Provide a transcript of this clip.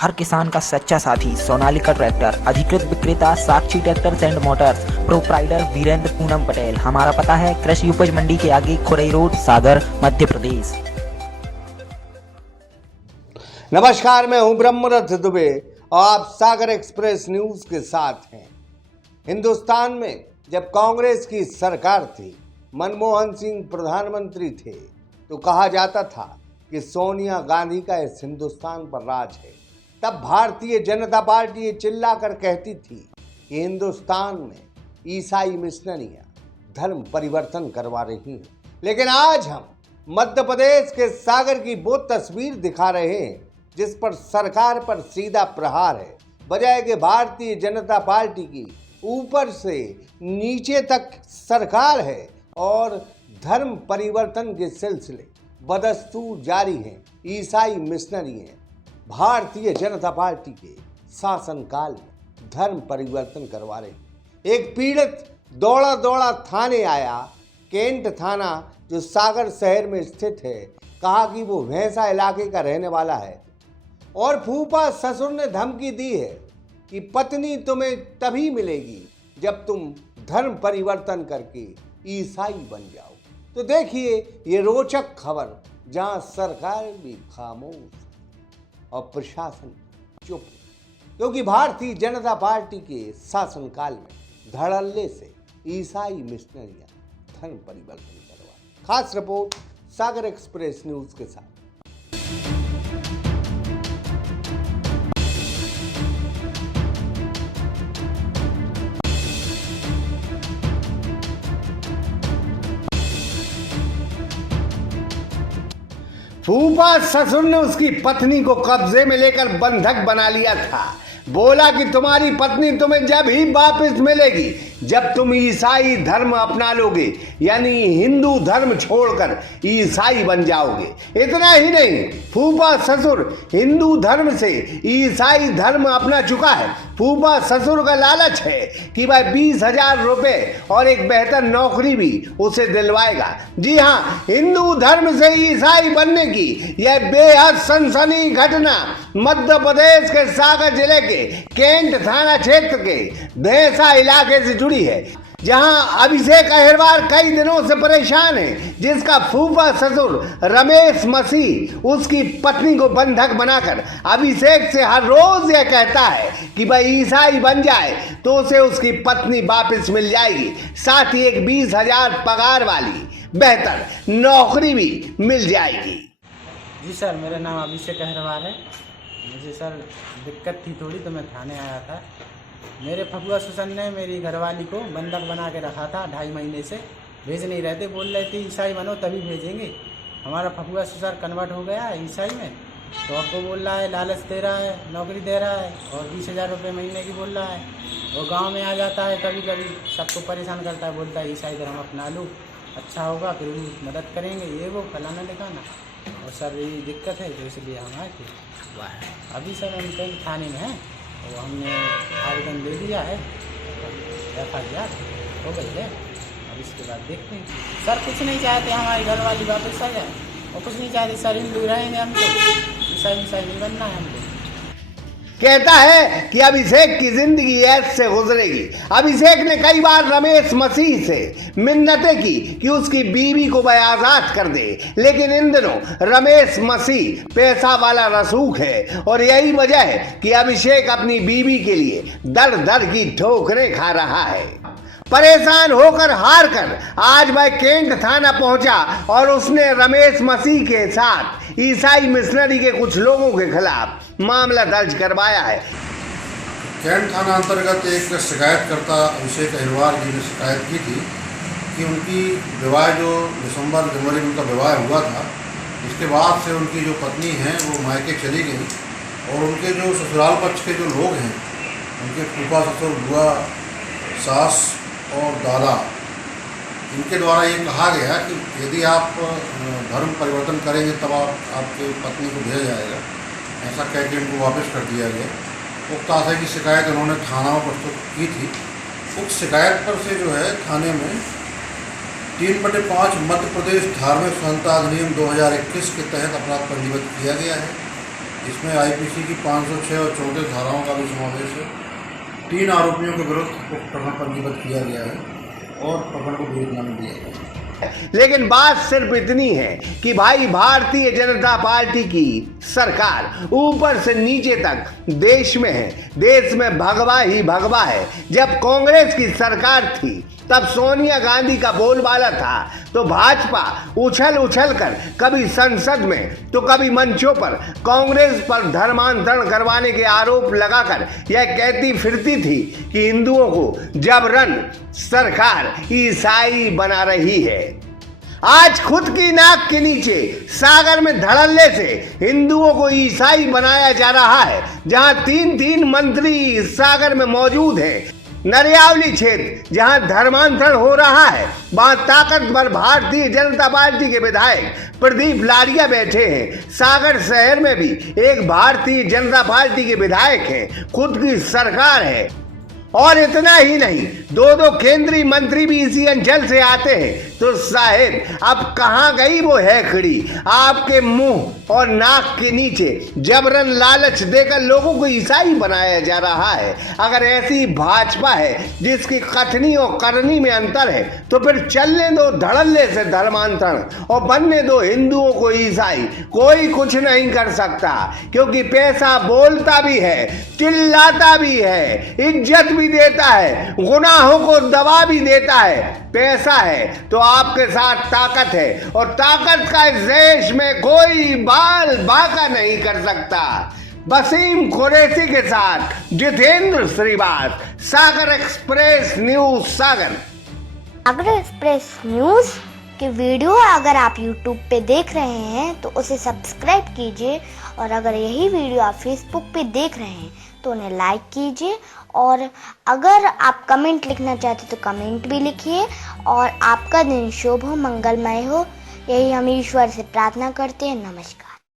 हर किसान का सच्चा साथी सोनालिका ट्रैक्टर, अधिकृत विक्रेता Sakshi tractors and motors, proprietor Virendra Poonam Patel. हमारा पता है कृषि उपज मंडी के आगे, खुरई रोड, सागर, मध्य प्रदेश। नमस्कार, मैं हूं ब्रह्मरथ दुबे और आप सागर एक्सप्रेस न्यूज के साथ हैं। हिंदुस्तान में जब कांग्रेस की सरकार थी, मनमोहन सिंह प्रधानमंत्री थे, तो कहा जाता था कि सोनिया गांधी का इस हिंदुस्तान पर राज है। तब भारतीय जनता पार्टी ये चिल्लाकर कहती थी कि हिंदुस्तान में ईसाई मिशनरियां धर्म परिवर्तन करवा रही हैं। लेकिन आज हम मध्य प्रदेश के सागर की वो तस्वीर दिखा रहे हैं जिस पर सरकार पर सीधा प्रहार है, बजाय कि भारतीय जनता पार्टी की ऊपर से नीचे तक सरकार है और धर्म परिवर्तन के सिलसिले बदस्तूर जारी हैं। ईसाई मिशनरी हैं, भारतीय जनता पार्टी के शासनकाल में धर्म परिवर्तन करवा रहे। एक पीड़ित दौड़ा दौड़ा थाने आया, केंट थाना जो सागर शहर में स्थित है। कहा कि वो भैंसा इलाके का रहने वाला है और फूफा ससुर ने धमकी दी है कि पत्नी तुम्हें तभी मिलेगी जब तुम धर्म परिवर्तन करके ईसाई बन जाओ। तो देखिए ये रोचक खबर, जहां सरकार भी खामोश और प्रशासन चुप, क्योंकि भारतीय जनता पार्टी के शासनकाल में धड़ल्ले से ईसाई मिशनरियां धर्म परिवर्तन करवा। खास रिपोर्ट सागर एक्सप्रेस न्यूज के साथ। फूफा ससुर ने उसकी पत्नी को कब्जे में लेकर बंधक बना लिया था। बोला कि तुम्हारी पत्नी तुम्हें जब ही वापस मिलेगी जब तुम ईसाई धर्म अपना लोगे, यानी हिंदू धर्म छोड़कर ईसाई बन जाओगे। इतना ही नहीं, फूफा ससुर हिंदू धर्म से ईसाई धर्म अपना चुका है। फूफा ससुर का लालच है कि भाई 20,000 रुपए और एक बेहतर नौकरी भी उसे दिलवाएगा। जी हाँ, हिंदू धर्म से ईसाई बनने की यह बेहद सनसनी घटना मध्य प्रदेश के सागर जिले के केंट थाना क्षेत्र के भैंसा इलाके से जुड़ी है, जहां अभिषेक अहिरवार कई दिनों से परेशान है, जिसका फूफा ससुर रमेश मसीह उसकी पत्नी को बंधक बनाकर अभिषेक से हर रोज यह कहता है कि भाई ईसाई बन जाए तो उसे उसकी पत्नी वापस मिल जाएगी, साथ ही एक 20,000 पगार वाली बेहतर नौकरी भी मिल जाएगी। जी सर, मेरा नाम अभिषेक अहिरवार है। मुझे सर दिक्कत थी थोड़ी, तो मैं थाने आया था। मेरे फगुआ सुसन ने मेरी घरवाली को बंधक बना के रखा था 2.5 महीने से। भेज नहीं रहे थे, बोल रहे थे ईसाई बनो तभी भेजेंगे। हमारा फगुआ सुसर कन्वर्ट हो गया है ईसाई में, तो आपको बोल रहा है लालच दे रहा है, नौकरी दे रहा है और 20,000 रुपये महीने की बोल रहा है। और गांव में आ जाता है, कभी कभी सबको परेशान करता है, बोलता है ईसाई धर्म अपना लो, अच्छा होगा, फिर भी मदद करेंगे, ये वो फलाना दिखाना। और सर यही दिक्कत है, तो इसलिए हम आए थे। अभी सर हम कहीं थाने में हैं, तो हमने आवेदन दे दिया है, FIR हो गई है। अब इसके बाद देखते हैं। सर कुछ नहीं चाहते हमारी घरवाली वापस आ जाए, और कुछ नहीं चाहते सर हिंदू रहेंगे हम तो, ईसाई नहीं बनना है हमको। कहता है कि अभिषेक की जिंदगी ऐसे गुजरेगी। अभिषेक ने कई बार रमेश मसीह से मिन्नतें की कि उसकी बीवी को वह आजाद कर दे, लेकिन इन दिनों रमेश मसीह पैसा वाला रसूख है और यही वजह है कि अभिषेक अपनी बीवी के लिए दर दर की ठोकरें खा रहा है। परेशान होकर हार कर आज वह केंट थाना पहुंचा और उसने रमेश मसीह के साथ ईसाई मिशनरी के कुछ लोगों के खिलाफ मामला दर्ज करवाया है। केंट थाना अंतर्गत एक शिकायतकर्ता अभिषेक अहिरवार जी ने शिकायत की थी कि उनकी विवाह जो दिसंबर जनवरी में उनका विवाह हुआ था, इसके बाद से उनकी जो पत्नी हैं वो मायके चली गई और उनके जो ससुराल पक्ष के जो लोग हैं, उनके फूफा ससुर, बुआ, सास और दादा, इनके द्वारा ये कहा गया कि यदि आप धर्म परिवर्तन करेंगे तब आपके पत्नी को भेजा जाएगा, ऐसा कह के इनको वापस कर दिया गया। उक्त आशय की शिकायत उन्होंने थाना में प्रस्तुत की थी। उक्त शिकायत पर से जो है थाने में 3/5 मध्य प्रदेश धार्मिक स्वतंत्रता अधिनियम 2021 के तहत अपराध पंजीबद्ध किया गया है इसमें आईपीसी की 506 और 34 धाराओं का भी समावेश है। 3 आरोपियों के विरुद्ध प्रकरण पंजीबद्ध किया गया है और प्रकरण को विवेचना दिया गया है। लेकिन बात सिर्फ इतनी है कि भाई भारतीय जनता पार्टी की सरकार ऊपर से नीचे तक देश में है, देश में भगवा ही भगवा है। जब कांग्रेस की सरकार थी तब सोनिया गांधी का बोलबाला था तो भाजपा उछल उछल कर कभी संसद में तो कभी मंचों पर कांग्रेस पर धर्मांतरण करवाने के आरोप लगाकर यह कहती फिरती थी कि हिंदुओं को जबरन सरकार ईसाई बना रही है। आज खुद की नाक के नीचे सागर में धड़ल्ले से हिंदुओं को ईसाई बनाया जा रहा है। जहां 3 मंत्री सागर में मौजूद हैं, नरियावली क्षेत्र जहां धर्मांतरण हो रहा है वहां ताकतवर भारतीय जनता पार्टी के विधायक प्रदीप लारिया बैठे हैं। सागर शहर में भी एक भारतीय जनता पार्टी के विधायक हैं, खुद की सरकार है। और इतना ही नहीं, 2 केंद्रीय मंत्री भी इसी अंचल से आते हैं। तो साहेब अब कहां गई वो है खड़ी? आपके मुंह और नाक के नीचे जबरन लालच देकर लोगों को ईसाई बनाया जा रहा है। अगर ऐसी भाजपा है जिसकी कथनी और करनी में अंतर है तो फिर चलने दो धड़ल्ले से धर्मांतरण और बनने दो हिंदुओं को ईसाई। कोई कुछ नहीं कर सकता, क्योंकि पैसा बोलता भी है, चिल्लाता भी है, इज्जत भी देता है, गुनाहों को दबा भी देता है। पैसा है तो आपके साथ ताकत है, और ताकत का इस देश में कोई बाल बाका नहीं कर सकता। वसीम कुरैशी के साथ जितेंद्र श्रीवास, सागर एक्सप्रेस न्यूज सागर। सागर एक्सप्रेस न्यूज की वीडियो अगर आप YouTube पे देख रहे हैं तो उसे सब्सक्राइब कीजिए, और अगर यही वीडियो आप Facebook पे देख रहे हैं तो उन्हें लाइक कीजिए, और अगर आप कमेंट लिखना चाहते तो कमेंट भी लिखिए। और आपका दिन शुभ हो, मंगलमय हो, यही हम ईश्वर से प्रार्थना करते हैं। नमस्कार।